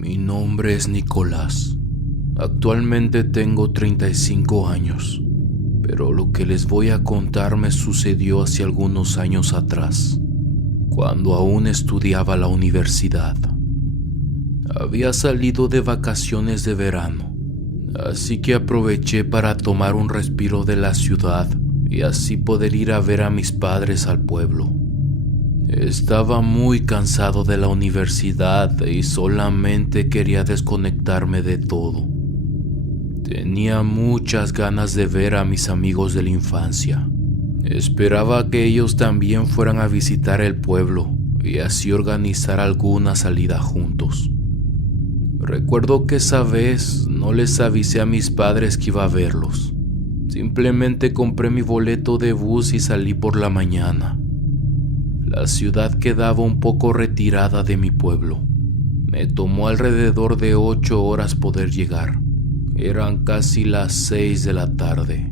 Mi nombre es Nicolás. Actualmente tengo 35 años, pero lo que les voy a contar me sucedió hace algunos años atrás, cuando aún estudiaba la universidad. Había salido de vacaciones de verano, así que aproveché para tomar un respiro de la ciudad y así poder ir a ver a mis padres al pueblo. Estaba muy cansado de la universidad y solamente quería desconectarme de todo. Tenía muchas ganas de ver a mis amigos de la infancia. Esperaba que ellos también fueran a visitar el pueblo y así organizar alguna salida juntos. Recuerdo que esa vez no les avisé a mis padres que iba a verlos. Simplemente compré mi boleto de bus y salí por la mañana. La ciudad quedaba un poco retirada de mi pueblo. Me tomó alrededor de 8 horas poder llegar. Eran casi las 6 de la tarde.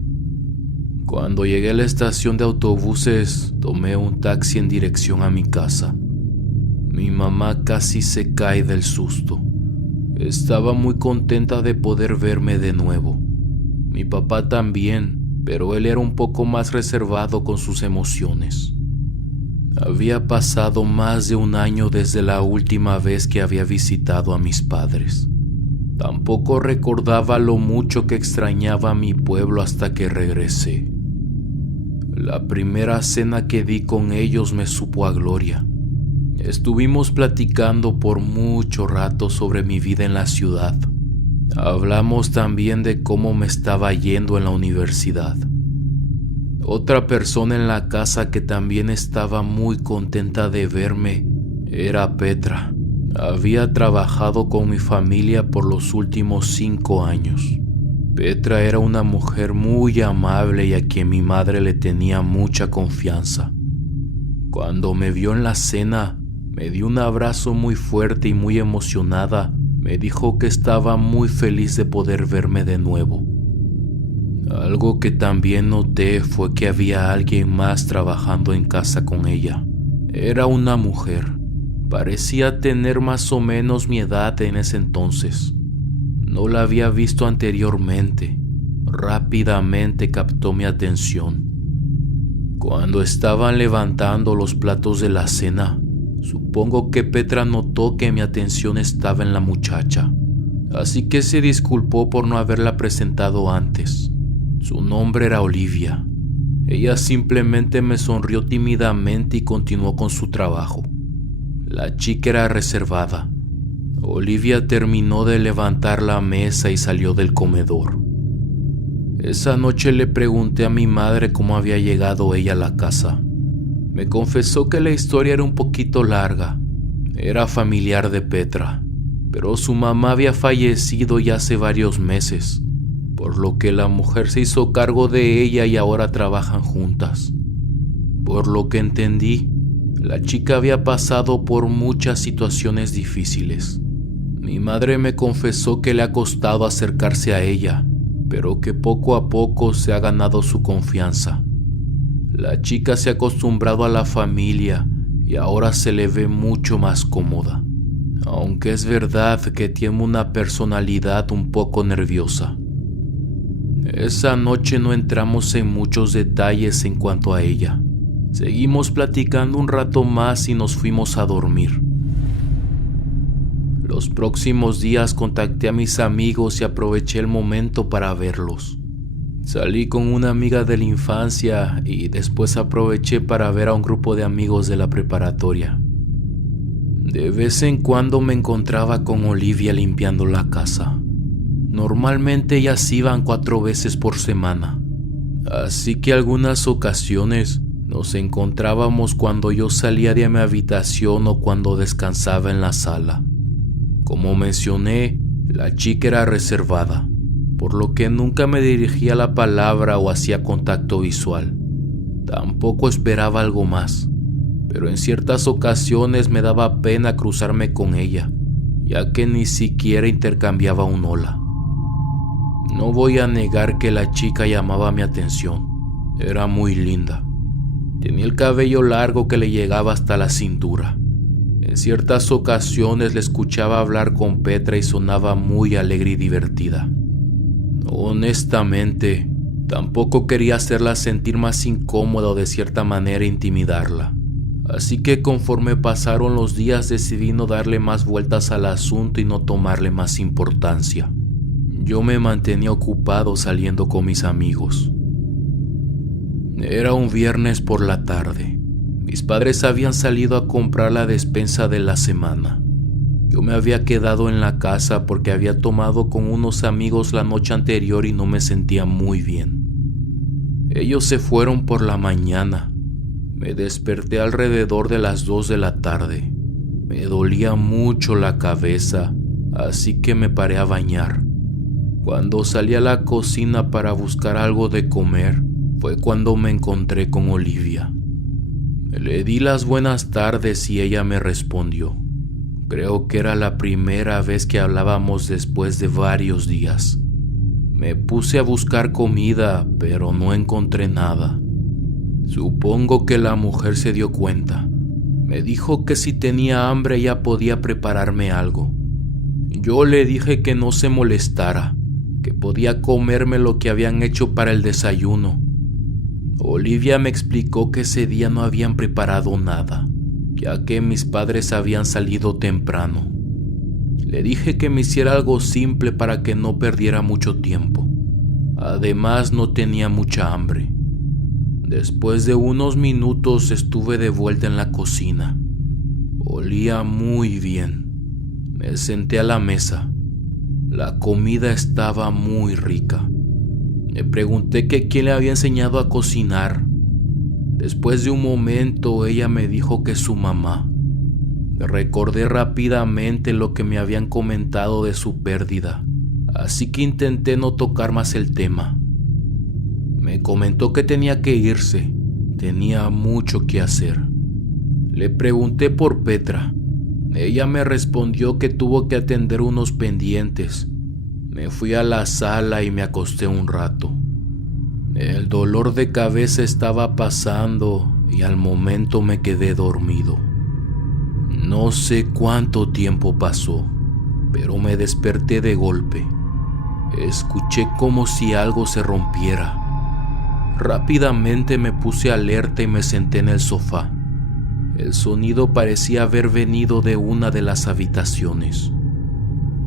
Cuando llegué a la estación de autobuses, tomé un taxi en dirección a mi casa. Mi mamá casi se cae del susto. Estaba muy contenta de poder verme de nuevo. Mi papá también, pero él era un poco más reservado con sus emociones. Había pasado más de un año desde la última vez que había visitado a mis padres. Tampoco recordaba lo mucho que extrañaba a mi pueblo hasta que regresé. La primera cena que di con ellos me supo a gloria. Estuvimos platicando por mucho rato sobre mi vida en la ciudad. Hablamos también de cómo me estaba yendo en la universidad. Otra persona en la casa que también estaba muy contenta de verme era Petra. Había trabajado con mi familia por los últimos 5 años. Petra era una mujer muy amable y a quien mi madre le tenía mucha confianza. Cuando me vio en la cena, me dio un abrazo muy fuerte y muy emocionada. Me dijo que estaba muy feliz de poder verme de nuevo. Algo que también noté fue que había alguien más trabajando en casa con ella. Era una mujer. Parecía tener más o menos mi edad en ese entonces. No la había visto anteriormente. Rápidamente captó mi atención. Cuando estaban levantando los platos de la cena, supongo que Petra notó que mi atención estaba en la muchacha. Así que se disculpó por no haberla presentado antes. Su nombre era Olivia. Ella simplemente me sonrió tímidamente y continuó con su trabajo. La chica era reservada. Olivia terminó de levantar la mesa y salió del comedor. Esa noche le pregunté a mi madre cómo había llegado ella a la casa. Me confesó que la historia era un poquito larga. Era familiar de Petra, pero su mamá había fallecido ya hace varios meses, por lo que la mujer se hizo cargo de ella y ahora trabajan juntas. Por lo que entendí, la chica había pasado por muchas situaciones difíciles. Mi madre me confesó que le ha costado acercarse a ella, pero que poco a poco se ha ganado su confianza. La chica se ha acostumbrado a la familia y ahora se le ve mucho más cómoda, aunque es verdad que tiene una personalidad un poco nerviosa. Esa noche no entramos en muchos detalles en cuanto a ella. Seguimos platicando un rato más y nos fuimos a dormir. Los próximos días contacté a mis amigos y aproveché el momento para verlos. Salí con una amiga de la infancia y después aproveché para ver a un grupo de amigos de la preparatoria. De vez en cuando me encontraba con Olivia limpiando la casa. Normalmente ellas iban 4 veces por semana, así que algunas ocasiones nos encontrábamos cuando yo salía de mi habitación o cuando descansaba en la sala. Como mencioné, la chica era reservada, por lo que nunca me dirigía la palabra o hacía contacto visual. Tampoco esperaba algo más, pero en ciertas ocasiones me daba pena cruzarme con ella, ya que ni siquiera intercambiaba un hola. No voy a negar que la chica llamaba mi atención. Era muy linda. Tenía el cabello largo que le llegaba hasta la cintura. En ciertas ocasiones le escuchaba hablar con Petra y sonaba muy alegre y divertida. Honestamente, tampoco quería hacerla sentir más incómoda o de cierta manera intimidarla. Así que conforme pasaron los días decidí no darle más vueltas al asunto y no tomarle más importancia. Yo me mantenía ocupado saliendo con mis amigos. Era un viernes por la tarde. Mis padres habían salido a comprar la despensa de la semana. Yo me había quedado en la casa porque había tomado con unos amigos la noche anterior y no me sentía muy bien. Ellos se fueron por la mañana. Me desperté alrededor de las 2 de la tarde. Me dolía mucho la cabeza, así que me paré a bañar. Cuando salí a la cocina para buscar algo de comer, fue cuando me encontré con Olivia. Le di las buenas tardes y ella me respondió. Creo que era la primera vez que hablábamos después de varios días. Me puse a buscar comida, pero no encontré nada. Supongo que la mujer se dio cuenta. Me dijo que si tenía hambre ella podía prepararme algo. Yo le dije que no se molestara, que podía comerme lo que habían hecho para el desayuno. Olivia me explicó que ese día no habían preparado nada, ya que mis padres habían salido temprano. Le dije que me hiciera algo simple para que no perdiera mucho tiempo. Además, no tenía mucha hambre. Después de unos minutos estuve de vuelta en la cocina. Olía muy bien. Me senté a la mesa. La comida estaba muy rica. Me pregunté que quién le había enseñado a cocinar. Después de un momento ella me dijo que su mamá. Recordé rápidamente lo que me habían comentado de su pérdida, así que intenté no tocar más el tema. Me comentó que tenía que irse, tenía mucho que hacer. Le pregunté por Petra. Ella me respondió que tuvo que atender unos pendientes. Me fui a la sala y me acosté un rato. El dolor de cabeza estaba pasando y al momento me quedé dormido. No sé cuánto tiempo pasó, pero me desperté de golpe. Escuché como si algo se rompiera. Rápidamente me puse alerta y me senté en el sofá. El sonido parecía haber venido de una de las habitaciones.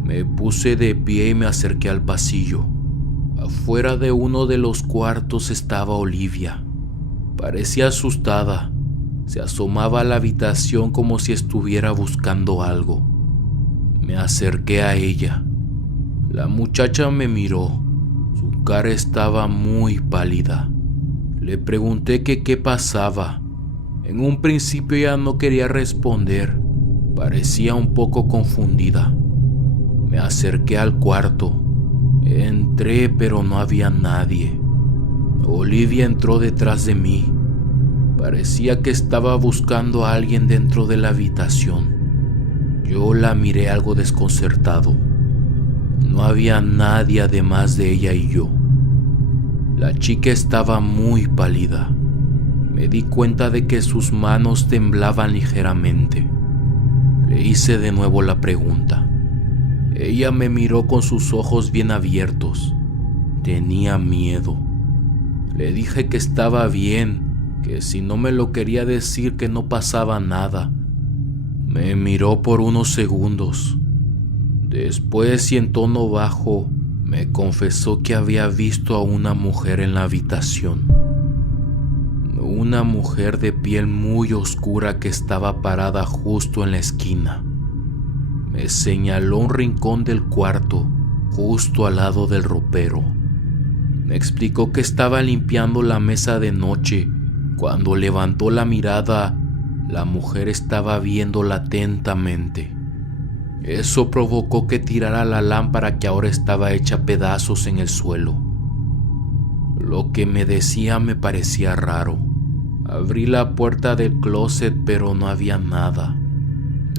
Me puse de pie y me acerqué al pasillo. Afuera de uno de los cuartos estaba Olivia. Parecía asustada. Se asomaba a la habitación como si estuviera buscando algo. Me acerqué a ella. La muchacha me miró. Su cara estaba muy pálida. Le pregunté que qué pasaba. En un principio ella no quería responder. Parecía un poco confundida. Me acerqué al cuarto. Entré, pero no había nadie. Olivia entró detrás de mí. Parecía que estaba buscando a alguien dentro de la habitación. Yo la miré algo desconcertado. No había nadie además de ella y yo. La chica estaba muy pálida. Me di cuenta de que sus manos temblaban ligeramente. Le hice de nuevo la pregunta. Ella me miró con sus ojos bien abiertos. Tenía miedo. Le dije que estaba bien, que si no me lo quería decir que no pasaba nada. Me miró por unos segundos. Después y en tono bajo, me confesó que había visto a una mujer en la habitación. Una mujer de piel muy oscura que estaba parada justo en la esquina. Me señaló un rincón del cuarto, justo al lado del ropero. Me explicó que estaba limpiando la mesa de noche. Cuando levantó la mirada, la mujer estaba viéndola atentamente. Eso provocó que tirara la lámpara que ahora estaba hecha pedazos en el suelo. Lo que me decía me parecía raro. Abrí la puerta del closet, pero no había nada.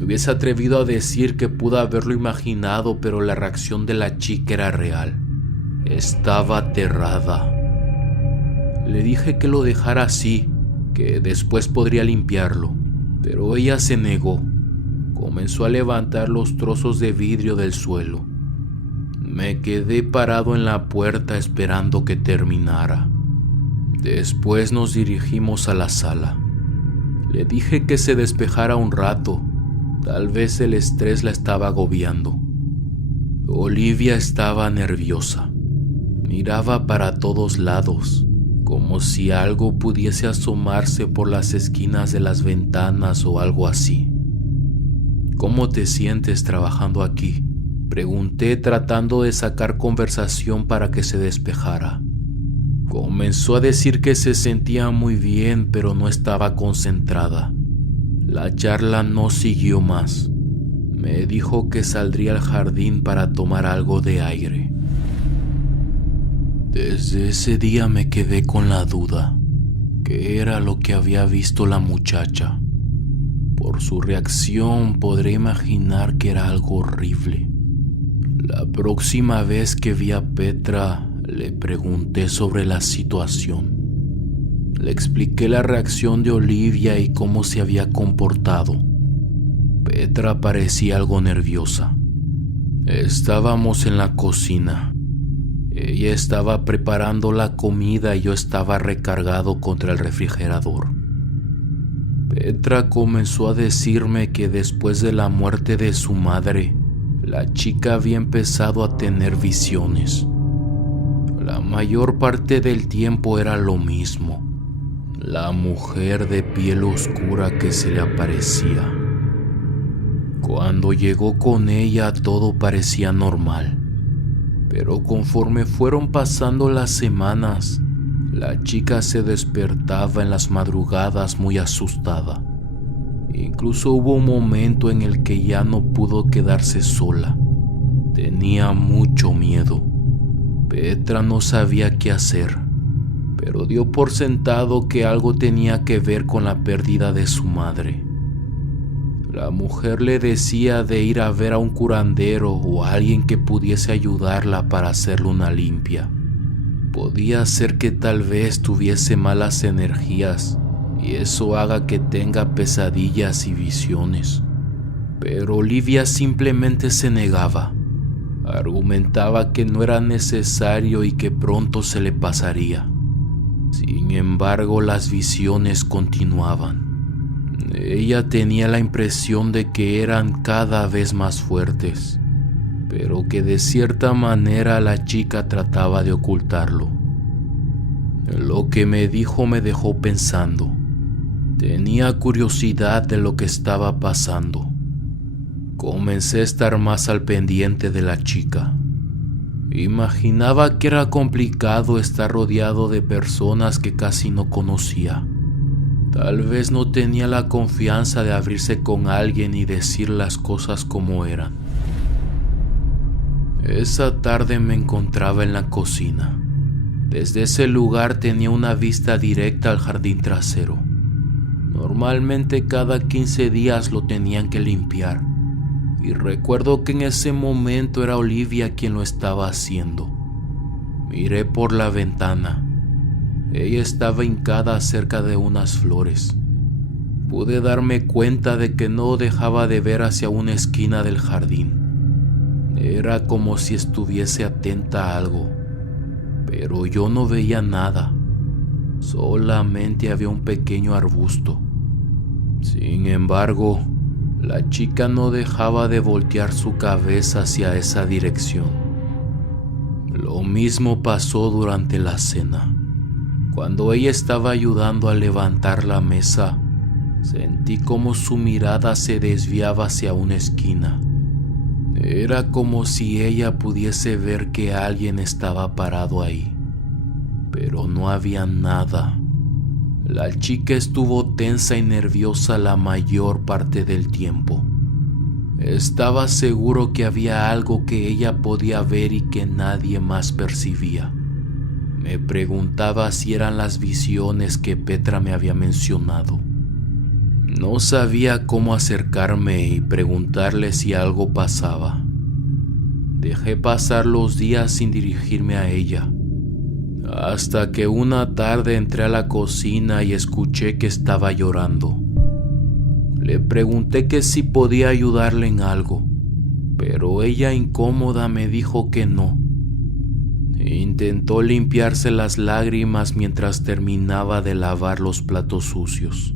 Me hubiese atrevido a decir que pude haberlo imaginado, pero la reacción de la chica era real. Estaba aterrada. Le dije que lo dejara así, que después podría limpiarlo, pero ella se negó. comenzó a levantar los trozos de vidrio del suelo. Me quedé parado en la puerta esperando que terminara. Después nos dirigimos a la sala. Le dije que se despejara un rato, tal vez el estrés la estaba agobiando. Olivia estaba nerviosa. Miraba para todos lados, como si algo pudiese asomarse por las esquinas de las ventanas o algo así. ¿Cómo te sientes trabajando aquí?, pregunté tratando de sacar conversación para que se despejara. Comenzó a decir que se sentía muy bien, pero no estaba concentrada. La charla no siguió más. Me dijo que saldría al jardín para tomar algo de aire. Desde ese día me quedé con la duda. ¿Qué era lo que había visto la muchacha? Por su reacción podré imaginar que era algo horrible. La próxima vez que vi a Petra, le pregunté sobre la situación. Le expliqué la reacción de Olivia y cómo se había comportado. Petra parecía algo nerviosa. Estábamos en la cocina. Ella estaba preparando la comida y yo estaba recargado contra el refrigerador. Petra comenzó a decirme que después de la muerte de su madre, la chica había empezado a tener visiones. La mayor parte del tiempo era lo mismo. La mujer de piel oscura que se le aparecía. Cuando llegó con ella todo parecía normal, pero conforme fueron pasando las semanas, la chica se despertaba en las madrugadas muy asustada. Incluso hubo un momento en el que ya no pudo quedarse sola. Tenía mucho miedo. Petra no sabía qué hacer, pero dio por sentado que algo tenía que ver con la pérdida de su madre. La mujer le decía de ir a ver a un curandero o a alguien que pudiese ayudarla para hacerle una limpia. Podía ser que tal vez tuviese malas energías y eso haga que tenga pesadillas y visiones. Pero Olivia simplemente se negaba. Argumentaba que no era necesario y que pronto se le pasaría. Sin embargo, las visiones continuaban. Ella tenía la impresión de que eran cada vez más fuertes, pero que de cierta manera la chica trataba de ocultarlo. Lo que me dijo me dejó pensando. Tenía curiosidad de lo que estaba pasando. Comencé a estar más al pendiente de la chica. Imaginaba que era complicado estar rodeado de personas que casi no conocía. Tal vez no tenía la confianza de abrirse con alguien y decir las cosas como eran. Esa tarde me encontraba en la cocina. Desde ese lugar tenía una vista directa al jardín trasero. Normalmente cada 15 días lo tenían que limpiar. Y recuerdo que en ese momento era Olivia quien lo estaba haciendo. Miré por la ventana. Ella estaba hincada cerca de unas flores. Pude darme cuenta de que no dejaba de ver hacia una esquina del jardín. Era como si estuviese atenta a algo, pero yo no veía nada. Solamente había un pequeño arbusto. Sin embargo, la chica no dejaba de voltear su cabeza hacia esa dirección. Lo mismo pasó durante la cena. Cuando ella estaba ayudando a levantar la mesa, sentí como su mirada se desviaba hacia una esquina. Era como si ella pudiese ver que alguien estaba parado ahí, pero no había nada. La chica estuvo tensa y nerviosa la mayor parte del tiempo. Estaba seguro que había algo que ella podía ver y que nadie más percibía. Me preguntaba si eran las visiones que Petra me había mencionado. No sabía cómo acercarme y preguntarle si algo pasaba. Dejé pasar los días sin dirigirme a ella, hasta que una tarde entré a la cocina y escuché que estaba llorando. Le pregunté que si podía ayudarle en algo, pero ella incómoda me dijo que no. Intentó limpiarse las lágrimas mientras terminaba de lavar los platos sucios.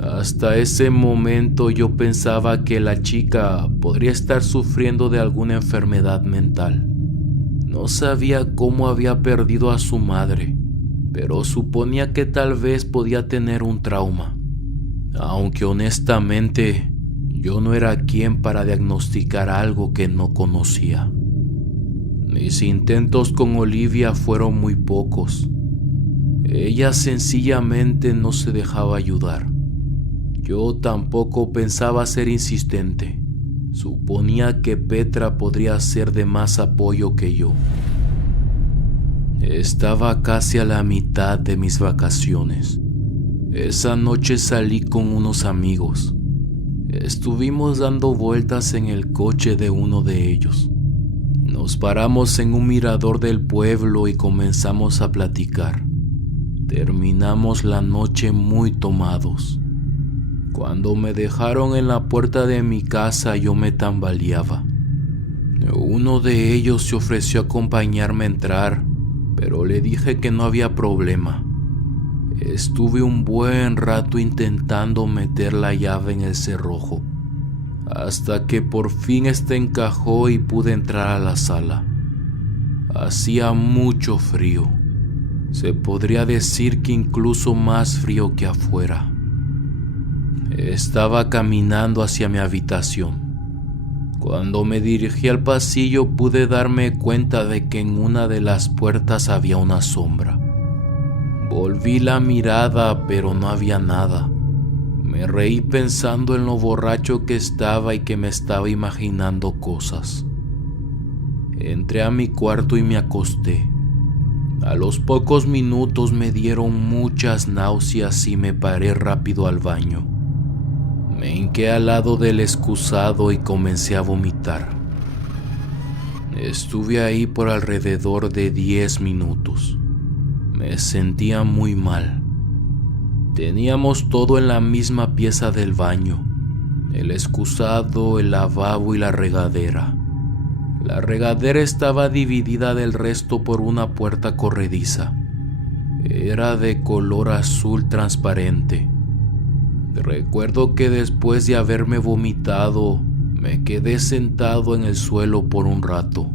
Hasta ese momento yo pensaba que la chica podría estar sufriendo de alguna enfermedad mental. No sabía cómo había perdido a su madre, pero suponía que tal vez podía tener un trauma, aunque honestamente yo no era quien para diagnosticar algo que no conocía. Mis intentos con Olivia fueron muy pocos. Ella sencillamente no se dejaba ayudar. Yo tampoco pensaba ser insistente. Suponía que Petra podría ser de más apoyo que yo. Estaba casi a la mitad de mis vacaciones. Esa noche salí con unos amigos. Estuvimos dando vueltas en el coche de uno de ellos. Nos paramos en un mirador del pueblo y comenzamos a platicar. Terminamos la noche muy tomados. Cuando me dejaron en la puerta de mi casa yo me tambaleaba. Uno de ellos se ofreció a acompañarme a entrar, pero le dije que no había problema. Estuve un buen rato intentando meter la llave en el cerrojo, hasta que por fin este encajó y pude entrar a la sala. Hacía mucho frío. Se podría decir que incluso más frío que afuera. Estaba caminando hacia mi habitación. Cuando me dirigí al pasillo pude darme cuenta de que en una de las puertas había una sombra. Volví la mirada, pero no había nada. Me reí pensando en lo borracho que estaba y que me estaba imaginando cosas. Entré a mi cuarto y me acosté. A los pocos minutos me dieron muchas náuseas y me paré rápido al baño. Me hinqué al lado del excusado y comencé a vomitar. Estuve ahí por alrededor de 10 minutos. Me sentía muy mal. Teníamos todo en la misma pieza del baño: el excusado, el lavabo y la regadera. La regadera estaba dividida del resto por una puerta corrediza. Era de color azul transparente. Recuerdo que después de haberme vomitado, me quedé sentado en el suelo por un rato.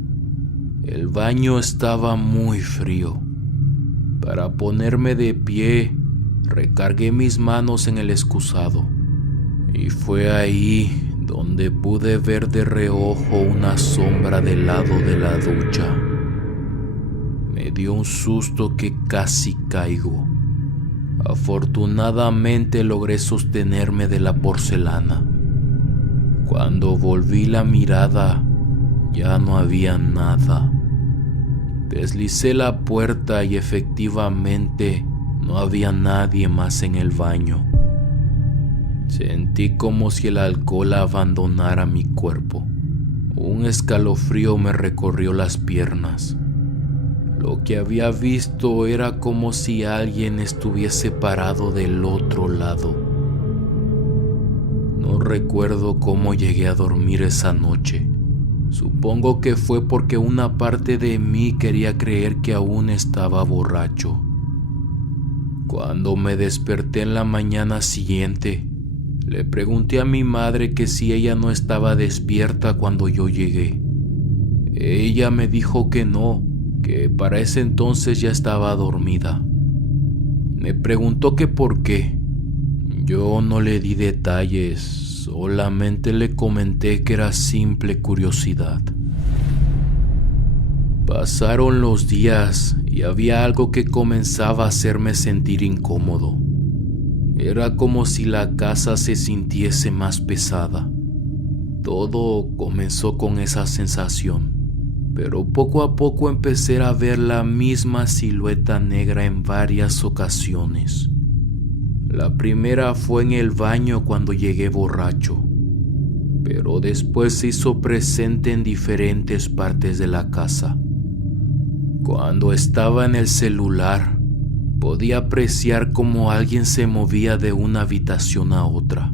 El baño estaba muy frío. Para ponerme de pie, recargué mis manos en el excusado. Y fue ahí donde pude ver de reojo una sombra del lado de la ducha. Me dio un susto que casi caigo. Afortunadamente logré sostenerme de la porcelana. Cuando volví la mirada, ya no había nada. Deslicé la puerta y efectivamente no había nadie más en el baño. Sentí como si el alcohol abandonara mi cuerpo. Un escalofrío me recorrió las piernas. Lo que había visto era como si alguien estuviese parado del otro lado. No recuerdo cómo llegué a dormir esa noche. Supongo que fue porque una parte de mí quería creer que aún estaba borracho. Cuando me desperté en la mañana siguiente, le pregunté a mi madre que si ella no estaba despierta cuando yo llegué. Ella me dijo que no, que para ese entonces ya estaba dormida. Me preguntó que por qué. Yo no le di detalles, solamente le comenté que era simple curiosidad. Pasaron los días y había algo que comenzaba a hacerme sentir incómodo. Era como si la casa se sintiese más pesada. Todo comenzó con esa sensación, pero poco a poco empecé a ver la misma silueta negra en varias ocasiones. La primera fue en el baño cuando llegué borracho, pero después se hizo presente en diferentes partes de la casa. Cuando estaba en el celular, Podía apreciar cómo alguien se movía de una habitación a otra.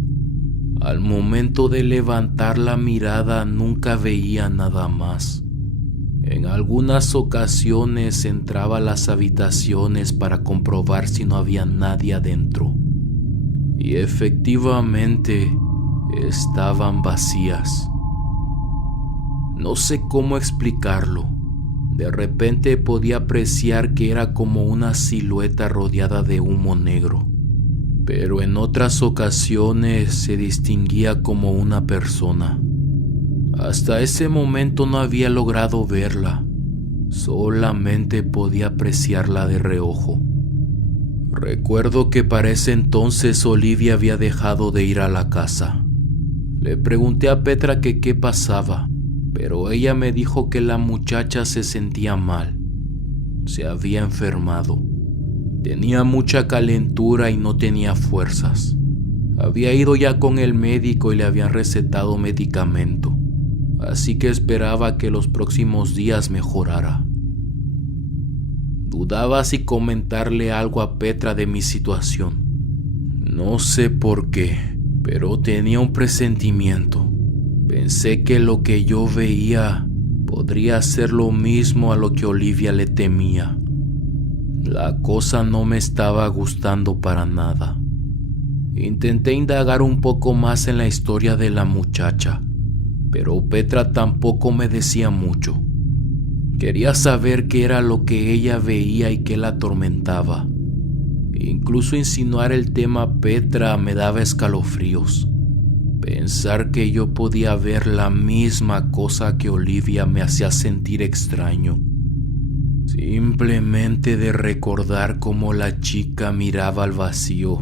Al momento de levantar la mirada nunca veía nada más. En algunas ocasiones entraba a las habitaciones para comprobar si no había nadie adentro. Y efectivamente estaban vacías. No sé cómo explicarlo. De repente podía apreciar que era como una silueta rodeada de humo negro, pero en otras ocasiones se distinguía como una persona. Hasta ese momento no había logrado verla, solamente podía apreciarla de reojo. Recuerdo que para ese entonces Olivia había dejado de ir a la casa. Le pregunté a Petra que qué pasaba, pero ella me dijo que la muchacha se sentía mal. Se había enfermado. Tenía mucha calentura y no tenía fuerzas. Había ido ya con el médico y le habían recetado medicamento, así que esperaba que los próximos días mejorara. Dudaba si comentarle algo a Petra de mi situación. No sé por qué, pero tenía un presentimiento. Pensé que lo que yo veía podría ser lo mismo a lo que Olivia le temía. La cosa no me estaba gustando para nada. Intenté indagar un poco más en la historia de la muchacha, pero Petra tampoco me decía mucho. Quería saber qué era lo que ella veía y qué la atormentaba. Incluso insinuar el tema a Petra me daba escalofríos. Pensar que yo podía ver la misma cosa que Olivia me hacía sentir extraño. Simplemente de recordar cómo la chica miraba al vacío,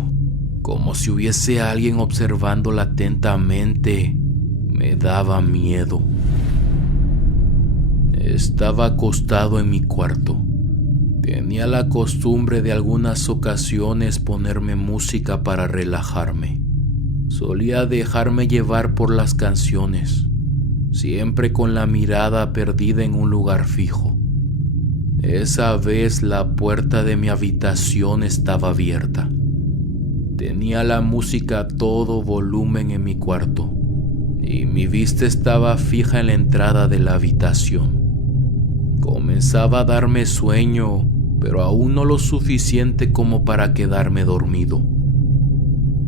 como si hubiese alguien observándola atentamente, me daba miedo. Estaba acostado en mi cuarto. Tenía la costumbre de algunas ocasiones ponerme música para relajarme. Solía dejarme llevar por las canciones, siempre con la mirada perdida en un lugar fijo. Esa vez la puerta de mi habitación estaba abierta. Tenía la música a todo volumen en mi cuarto y mi vista estaba fija en la entrada de la habitación. Comenzaba a darme sueño, pero aún no lo suficiente como para quedarme dormido.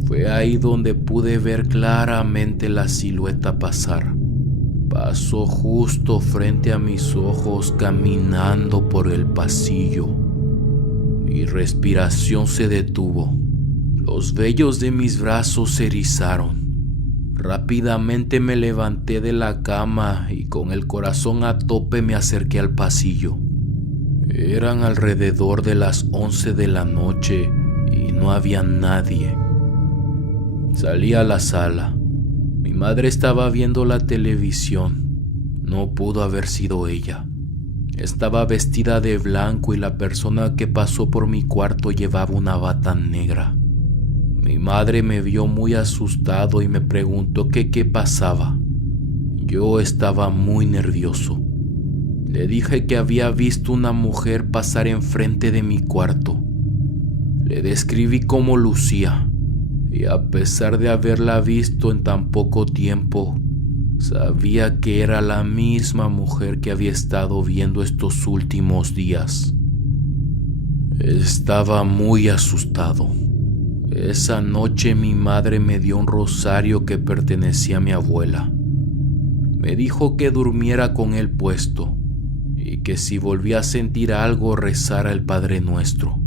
Fue ahí donde pude ver claramente la silueta pasar. Pasó justo frente a mis ojos caminando por el pasillo. Mi respiración se detuvo. Los vellos de mis brazos se erizaron. Rápidamente me levanté de la cama y con el corazón a tope me acerqué al pasillo. Eran alrededor de las 11 de la noche y no había nadie. Salí a la sala. Mi madre estaba viendo la televisión. No pudo haber sido ella. Estaba vestida de blanco y la persona que pasó por mi cuarto llevaba una bata negra. Mi madre me vio muy asustado y me preguntó que qué pasaba. Yo estaba muy nervioso. Le dije que había visto una mujer pasar enfrente de mi cuarto. Le describí cómo lucía. Y a pesar de haberla visto en tan poco tiempo, sabía que era la misma mujer que había estado viendo estos últimos días. Estaba muy asustado. Esa noche mi madre me dio un rosario que pertenecía a mi abuela. Me dijo que durmiera con él puesto y que si volvía a sentir algo rezara el Padre Nuestro.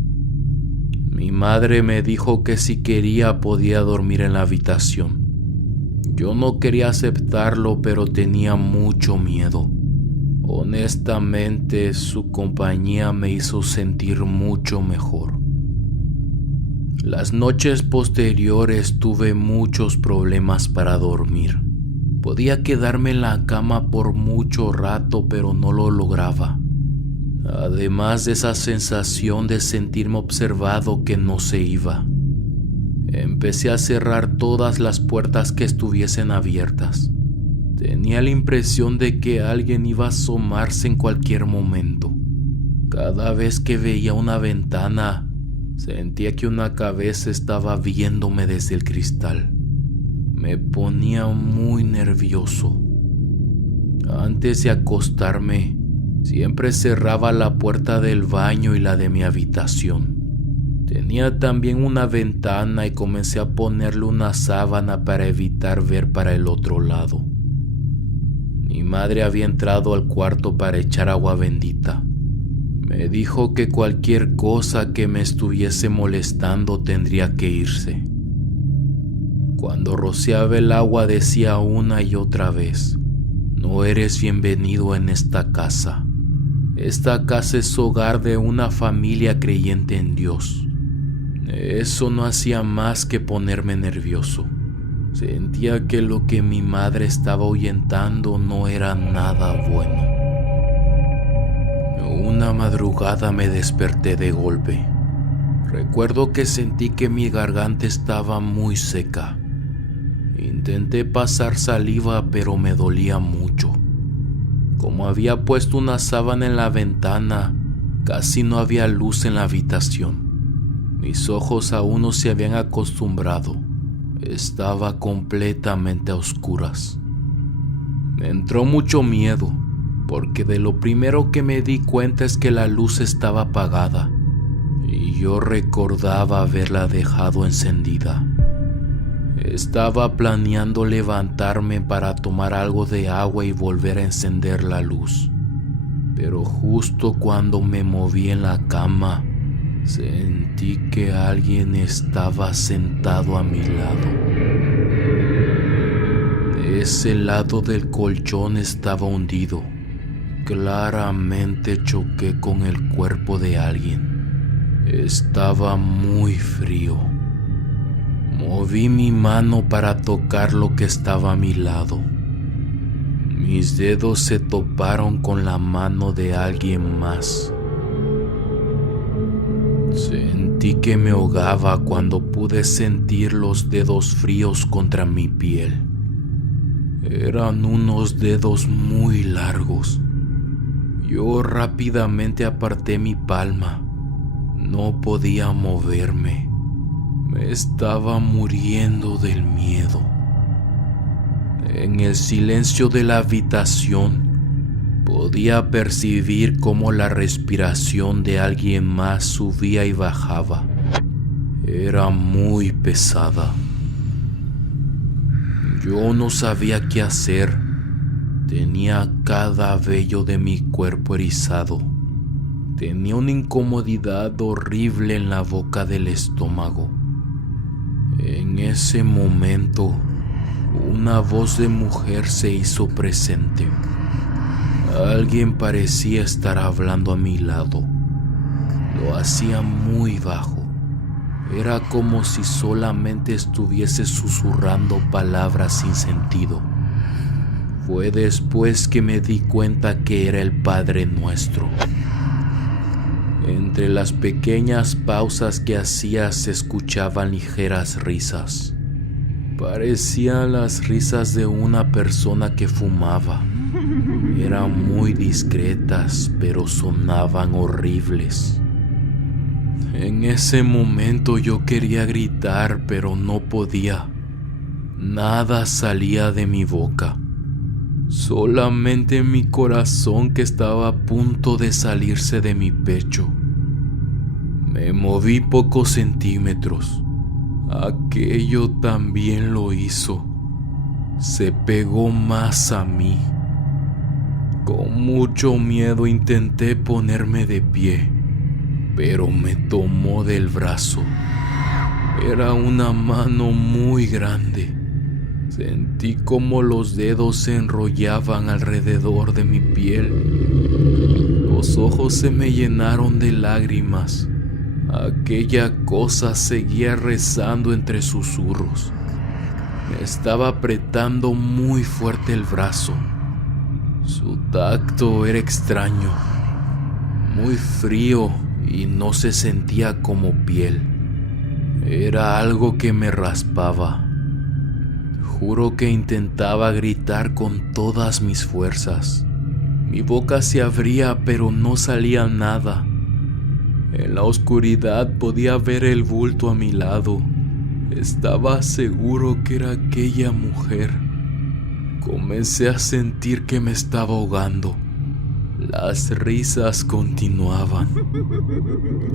Mi madre me dijo que si quería podía dormir en la habitación. Yo no quería aceptarlo, pero tenía mucho miedo. Honestamente, su compañía me hizo sentir mucho mejor. Las noches posteriores tuve muchos problemas para dormir. Podía quedarme en la cama por mucho rato, pero no lo lograba. Además de esa sensación de sentirme observado que no se iba. Empecé a cerrar todas las puertas que estuviesen abiertas. Tenía la impresión de que alguien iba a asomarse en cualquier momento. Cada vez que veía una ventana, Sentía que una cabeza estaba viéndome desde el cristal. Me ponía muy nervioso. Antes de acostarme, siempre cerraba la puerta del baño y la de mi habitación. Tenía también una ventana y comencé a ponerle una sábana para evitar ver para el otro lado. Mi madre había entrado al cuarto para echar agua bendita. Me dijo que cualquier cosa que me estuviese molestando tendría que irse. Cuando rociaba el agua decía una y otra vez: no eres bienvenido en esta casa. Esta casa es hogar de una familia creyente en Dios. Eso no hacía más que ponerme nervioso. Sentía que lo que mi madre estaba ahuyentando no era nada bueno. Una madrugada me desperté de golpe. Recuerdo que sentí que mi garganta estaba muy seca. Intenté pasar saliva, pero me dolía mucho. Como había puesto una sábana en la ventana, casi no había luz en la habitación. Mis ojos aún no se habían acostumbrado. Estaba completamente a oscuras. Me entró mucho miedo, porque de lo primero que me di cuenta es que la luz estaba apagada, y yo recordaba haberla dejado encendida. Estaba planeando levantarme para tomar algo de agua y volver a encender la luz, pero justo cuando me moví en la cama, sentí que alguien estaba sentado a mi lado. Ese lado del colchón estaba hundido. Claramente choqué con el cuerpo de alguien. Estaba muy frío. Moví mi mano para tocar lo que estaba a mi lado. Mis dedos se toparon con la mano de alguien más. Sentí que me ahogaba cuando pude sentir los dedos fríos contra mi piel. Eran unos dedos muy largos. Yo rápidamente aparté mi palma. No podía moverme. Me estaba muriendo del miedo. En el silencio de la habitación, podía percibir cómo la respiración de alguien más subía y bajaba. Era muy pesada. Yo no sabía qué hacer. Tenía cada vello de mi cuerpo erizado. Tenía una incomodidad horrible en la boca del estómago. En ese momento, una voz de mujer se hizo presente. Alguien parecía estar hablando a mi lado. Lo hacía muy bajo. Era como si solamente estuviese susurrando palabras sin sentido. Fue después que me di cuenta que era el Padre Nuestro. Entre las pequeñas pausas que hacía se escuchaban ligeras risas. Parecían las risas de una persona que fumaba. Eran muy discretas, pero sonaban horribles. En ese momento yo quería gritar, pero no podía. Nada salía de mi boca. Solamente mi corazón que estaba a punto de salirse de mi pecho. Me moví pocos centímetros. Aquello también lo hizo. Se pegó más a mí. Con mucho miedo intenté ponerme de pie, pero me tomó del brazo. Era una mano muy grande. Sentí como los dedos se enrollaban alrededor de mi piel. Los ojos se me llenaron de lágrimas. Aquella cosa seguía rezando entre susurros. Me estaba apretando muy fuerte el brazo. Su tacto era extraño, muy frío y no se sentía como piel. Era algo que me raspaba. Juro que intentaba gritar con todas mis fuerzas. Mi boca se abría, pero no salía nada. En la oscuridad podía ver el bulto a mi lado. Estaba seguro que era aquella mujer. Comencé a sentir que me estaba ahogando. Las risas continuaban.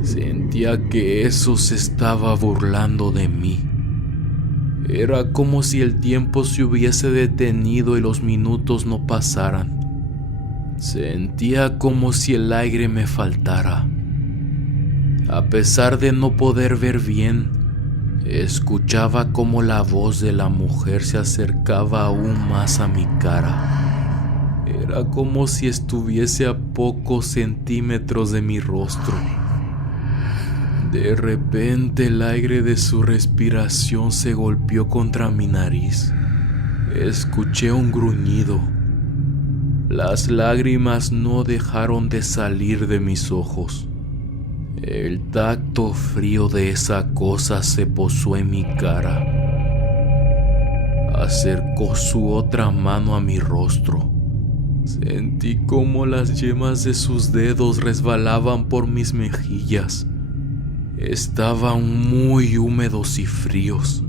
Sentía que eso se estaba burlando de mí. Era como si el tiempo se hubiese detenido y los minutos no pasaran. Sentía como si el aire me faltara. A pesar de no poder ver bien, escuchaba cómo la voz de la mujer se acercaba aún más a mi cara. Era como si estuviese a pocos centímetros de mi rostro. De repente el aire de su respiración se golpeó contra mi nariz. Escuché un gruñido. Las lágrimas no dejaron de salir de mis ojos. El tacto frío de esa cosa se posó en mi cara. Acercó su otra mano a mi rostro. Sentí como las yemas de sus dedos resbalaban por mis mejillas. Estaban muy húmedos y fríos.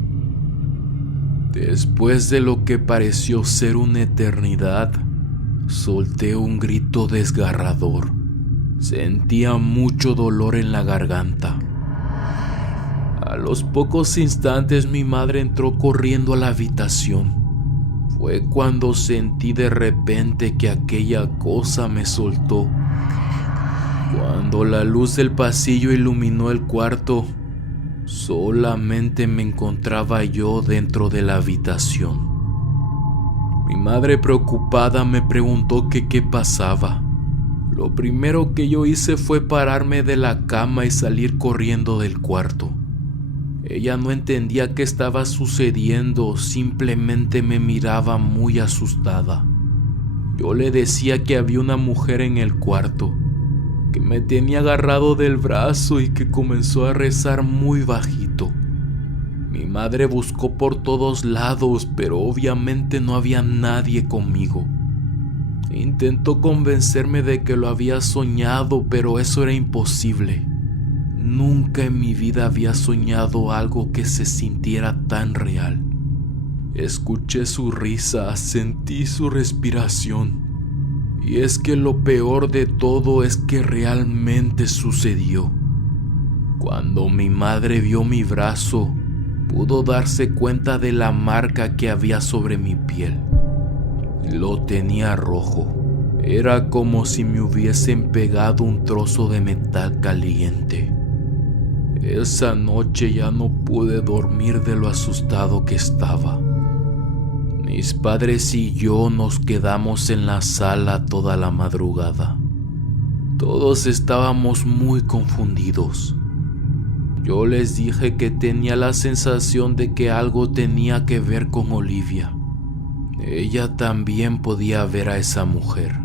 Después de lo que pareció ser una eternidad, solté un grito desgarrador. Sentía mucho dolor en la garganta. A los pocos instantes mi madre entró corriendo a la habitación. Fue cuando sentí de repente que aquella cosa me soltó. Cuando la luz del pasillo iluminó el cuarto, solamente me encontraba yo dentro de la habitación. Mi madre, preocupada, me preguntó que qué pasaba. Lo primero que yo hice fue pararme de la cama y salir corriendo del cuarto. Ella no entendía qué estaba sucediendo, simplemente me miraba muy asustada. Yo le decía que había una mujer en el cuarto, que me tenía agarrado del brazo y que comenzó a rezar muy bajito. Mi madre buscó por todos lados, pero obviamente no había nadie conmigo. Intentó convencerme de que lo había soñado, pero eso era imposible. Nunca en mi vida había soñado algo que se sintiera tan real. Escuché su risa, sentí su respiración. Y es que lo peor de todo es que realmente sucedió. Cuando mi madre vio mi brazo, pudo darse cuenta de la marca que había sobre mi piel. Lo tenía rojo. Era como si me hubiesen pegado un trozo de metal caliente. Esa noche ya no pude dormir de lo asustado que estaba. Mis padres y yo nos quedamos en la sala toda la madrugada. Todos estábamos muy confundidos. Yo les dije que tenía la sensación de que algo tenía que ver con Olivia. Ella también podía ver a esa mujer.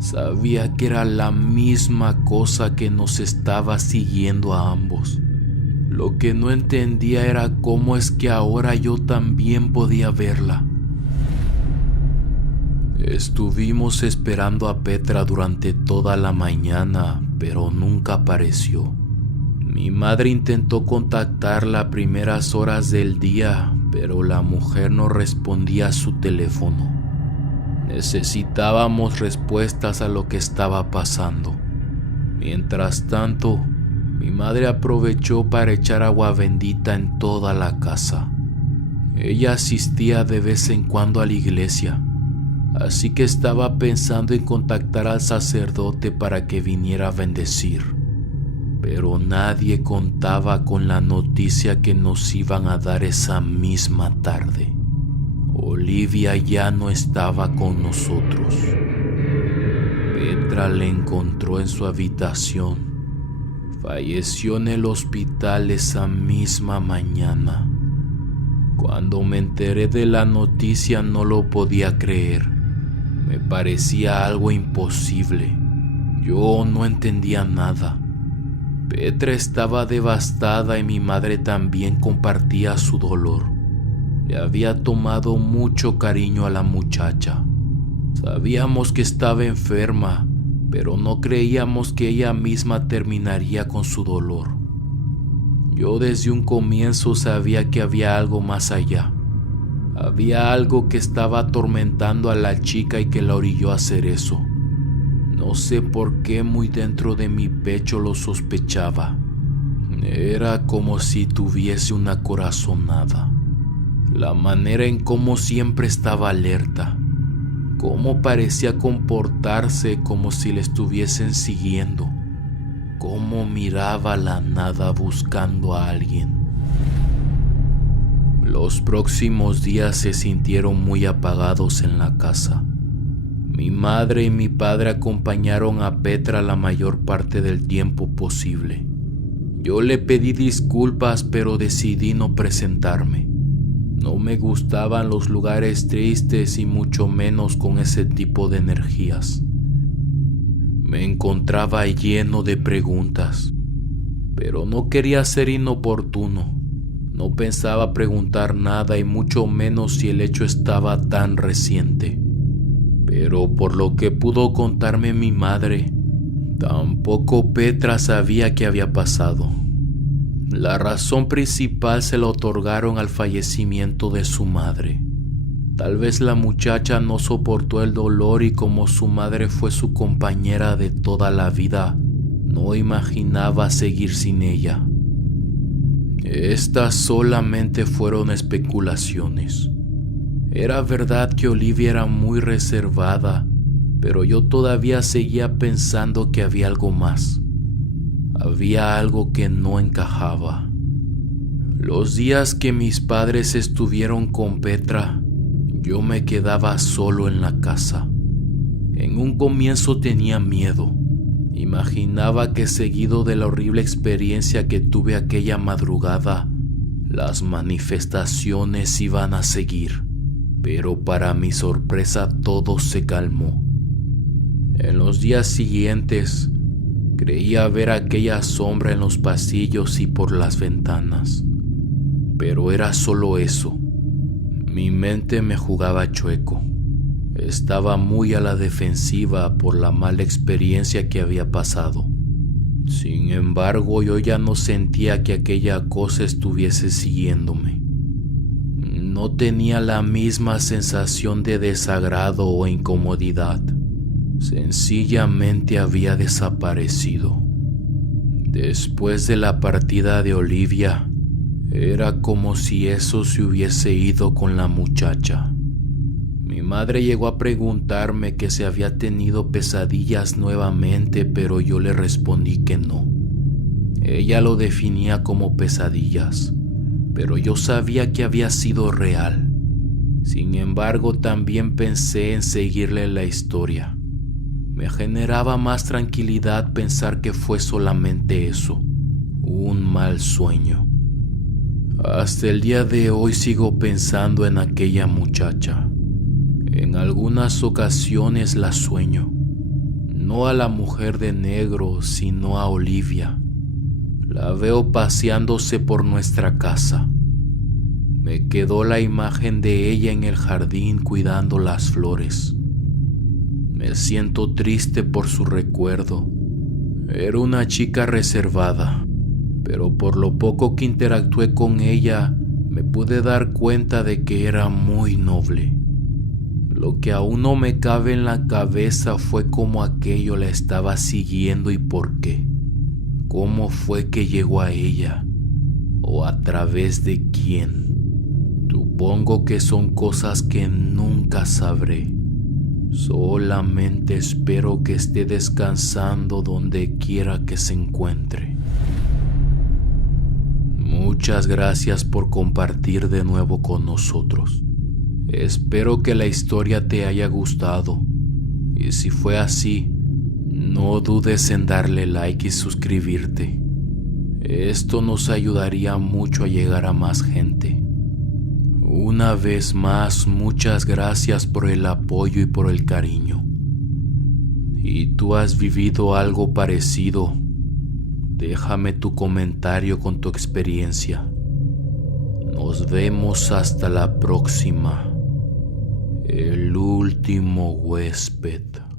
Sabía que era la misma cosa que nos estaba siguiendo a ambos. Lo que no entendía era cómo es que ahora yo también podía verla. Estuvimos esperando a Petra durante toda la mañana, pero nunca apareció. Mi madre intentó contactarla a primeras horas del día, pero la mujer no respondía a su teléfono. Necesitábamos respuestas a lo que estaba pasando. Mientras tanto, mi madre aprovechó para echar agua bendita en toda la casa. Ella asistía de vez en cuando a la iglesia, así que estaba pensando en contactar al sacerdote para que viniera a bendecir. Pero nadie contaba con la noticia que nos iban a dar esa misma tarde. Olivia ya no estaba con nosotros. Petra le encontró en su habitación. Falleció en el hospital esa misma mañana. Cuando me enteré de la noticia no lo podía creer. Me parecía algo imposible. Yo no entendía nada. Petra estaba devastada y mi madre también compartía su dolor. Le había tomado mucho cariño a la muchacha. Sabíamos que estaba enferma, pero no creíamos que ella misma terminaría con su dolor. Yo desde un comienzo sabía que había algo más allá. Había algo que estaba atormentando a la chica y que la orilló a hacer eso. No sé por qué muy dentro de mi pecho lo sospechaba. Era como si tuviese una corazonada. La manera en cómo siempre estaba alerta, cómo parecía comportarse como si le estuviesen siguiendo, cómo miraba a la nada buscando a alguien. Los próximos días se sintieron muy apagados en la casa. Mi madre y mi padre acompañaron a Petra la mayor parte del tiempo posible. Yo le pedí disculpas, pero decidí no presentarme. No me gustaban los lugares tristes y mucho menos con ese tipo de energías. Me encontraba lleno de preguntas, pero no quería ser inoportuno. No pensaba preguntar nada y mucho menos si el hecho estaba tan reciente. Pero por lo que pudo contarme mi madre, tampoco Petra sabía qué había pasado. La razón principal se la otorgaron al fallecimiento de su madre. Tal vez la muchacha no soportó el dolor y como su madre fue su compañera de toda la vida, no imaginaba seguir sin ella. Estas solamente fueron especulaciones. Era verdad que Olivia era muy reservada, pero yo todavía seguía pensando que había algo más. Había algo que no encajaba. Los días que mis padres estuvieron con Petra, yo me quedaba solo en la casa. En un comienzo tenía miedo. Imaginaba que seguido de la horrible experiencia que tuve aquella madrugada, las manifestaciones iban a seguir. Pero para mi sorpresa todo se calmó. En los días siguientes, creía ver aquella sombra en los pasillos y por las ventanas. Pero era solo eso. Mi mente me jugaba chueco. Estaba muy a la defensiva por la mala experiencia que había pasado. Sin embargo, yo ya no sentía que aquella cosa estuviese siguiéndome. No tenía la misma sensación de desagrado o incomodidad. Sencillamente había desaparecido. Después de la partida de Olivia, era como si eso se hubiese ido con la muchacha. Mi madre llegó a preguntarme que si había tenido pesadillas nuevamente, pero yo le respondí que no. Ella lo definía como pesadillas, pero yo sabía que había sido real. Sin embargo, también pensé en seguirle la historia. Me generaba más tranquilidad pensar que fue solamente eso, un mal sueño. Hasta el día de hoy sigo pensando en aquella muchacha. En algunas ocasiones la sueño, no a la mujer de negro, sino a Olivia. La veo paseándose por nuestra casa. Me quedó la imagen de ella en el jardín cuidando las flores. Me siento triste por su recuerdo. Era una chica reservada, pero por lo poco que interactué con ella, me pude dar cuenta de que era muy noble. Lo que aún no me cabe en la cabeza fue cómo aquello la estaba siguiendo y por qué. ¿Cómo fue que llegó a ella? ¿O a través de quién? Supongo que son cosas que nunca sabré. Solamente espero que esté descansando donde quiera que se encuentre. Muchas gracias por compartir de nuevo con nosotros. Espero que la historia te haya gustado. Y si fue así, no dudes en darle like y suscribirte. Esto nos ayudaría mucho a llegar a más gente. Una vez más, muchas gracias por el apoyo y por el cariño. ¿Y tú has vivido algo parecido? Déjame tu comentario con tu experiencia. Nos vemos hasta la próxima. El último huésped.